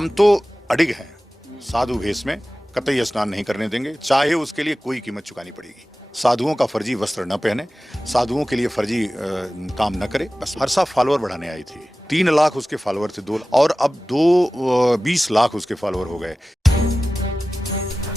हम तो अडिग हैं, साधु भेष में कतई स्नान नहीं करने देंगे, चाहे उसके लिए कोई कीमत चुकानी पड़ेगी। साधुओं का फर्जी वस्त्र न पहने, साधुओं के लिए फर्जी काम न करे। बस हर्षा फॉलोअर बढ़ाने आई थी, 3 लाख उसके फॉलोअर थे, 2 और अब 20 लाख उसके फॉलोअर हो गए।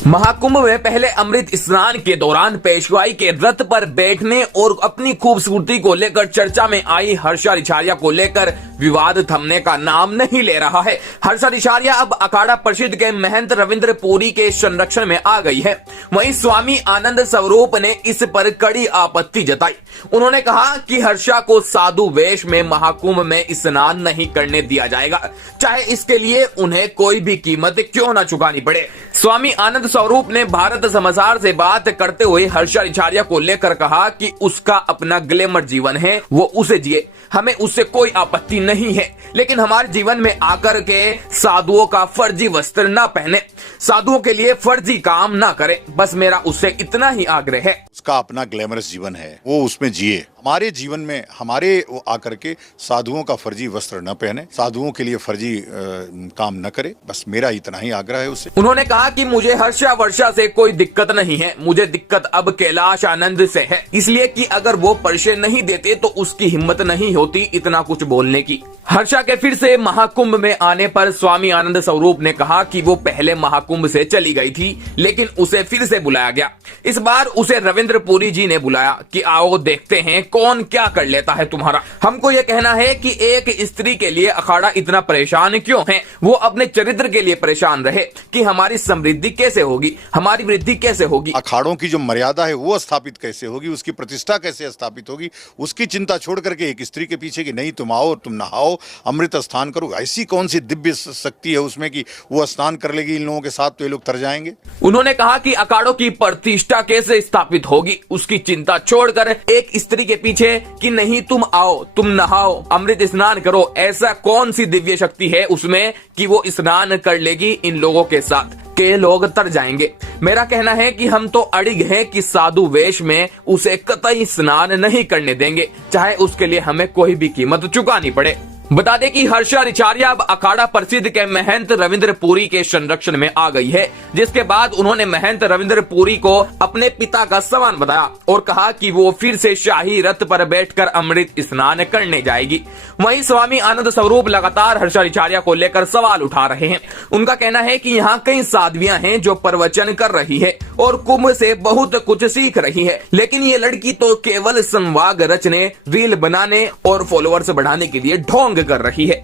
महाकुंभ में पहले अमृत स्नान के दौरान पेशवाई के रथ पर बैठने और अपनी खूबसूरती को लेकर चर्चा में आई हर्षा रिछारिया को लेकर विवाद थमने का नाम नहीं ले रहा है। हर्षा रिछारिया अब अखाड़ा परिषद के महंत रविंद्र पुरी के संरक्षण में आ गई है। वहीं स्वामी आनंद स्वरूप ने इस पर कड़ी आपत्ति जताई। उन्होंने कहा कि हर्षा को साधु वेश में महाकुंभ में स्नान नहीं करने दिया जाएगा, चाहे इसके लिए उन्हें कोई भी कीमत क्यों न चुकानी पड़े। स्वामी आनंद स्वरूप ने भारत समाचार से बात करते हुए हर्षा रिछारिया को लेकर कहा कि उसका अपना ग्लैमर जीवन है, वो उसे जिए, हमें उससे कोई आपत्ति नहीं है, लेकिन हमारे जीवन में आकर के साधुओं का फर्जी वस्त्र न पहने, साधुओं के लिए फर्जी काम न करे। बस मेरा उससे इतना ही आग्रह है। उसका अपना ग्लैमरस जीवन है, वो उसमें जिए। हमारे जीवन में हमारे वो आकर के साधुओं का फर्जी वस्त्र न पहने, साधुओं के लिए फर्जी काम न करे। बस मेरा इतना ही आग्रह है उससे। उन्होंने कहा कि मुझे हर्षा वर्षा से कोई दिक्कत नहीं है, मुझे दिक्कत अब कैलाश आनंद से है, इसलिए कि अगर वो परिचय नहीं देते तो उसकी हिम्मत नहीं होती इतना कुछ बोलने की। हर्षा के फिर से महाकुंभ में आने पर स्वामी आनंद स्वरूप ने कहा कि वो पहले महाकुंभ से चली गई थी, लेकिन उसे फिर से बुलाया गया। इस बार उसे रविंद्र पुरी जी ने बुलाया कि आओ देखते हैं कौन क्या कर लेता है तुम्हारा। हमको ये कहना है कि एक स्त्री के लिए अखाड़ा इतना परेशान क्यों है? वो अपने चरित्र के लिए परेशान रहे कि हमारी समृद्धि कैसे होगी, हमारी वृद्धि कैसे होगी, अखाड़ों की जो मर्यादा है वो स्थापित कैसे होगी, उसकी प्रतिष्ठा कैसे स्थापित होगी, उसकी चिंता छोड़ करके एक स्त्री के पीछे कि नहीं तुम आओ, तुम नहाओ, अमृत स्नान करो। ऐसी कौन सी दिव्य शक्ति है उसमें कि वो स्नान कर लेगी इन लोगों के साथ तो ये लोग तर जाएंगे। उन्होंने कहा कि अखाड़ों की प्रतिष्ठा कैसे स्थापित होगी, उसकी चिंता छोड़कर एक स्त्री के पीछे कि नहीं तुम आओ, तुम नहाओ, अमृत स्नान करो, ऐसा कौन सी दिव्य शक्ति है उसमें कि वो स्नान कर लेगी इन लोगों के साथ के लोग तर जाएंगे। मेरा कहना है कि हम तो अड़िग हैं कि साधु वेश में उसे कतई स्नान नहीं करने देंगे, चाहे उसके लिए हमें कोई भी कीमत चुकानी पड़े। बता दें कि हर्षा रिछारिया अब अखाड़ा परिषद के महंत रविंद्र पुरी के संरक्षण में आ गई है, जिसके बाद उन्होंने महंत रविंद्र पुरी को अपने पिता का समान बताया और कहा कि वो फिर से शाही रथ पर बैठकर अमृत स्नान करने जाएगी। वहीं स्वामी आनंद स्वरूप लगातार हर्षा रिछारिया को लेकर सवाल उठा रहे हैं। उनका कहना है कि यहाँ कई साध्वियां हैं जो प्रवचन कर रही है और कुंभ से बहुत कुछ सीख रही है, लेकिन ये लड़की तो केवल संवाद रचने, रील बनाने और फॉलोअर्स बढ़ाने के लिए ढोंग कर रही है।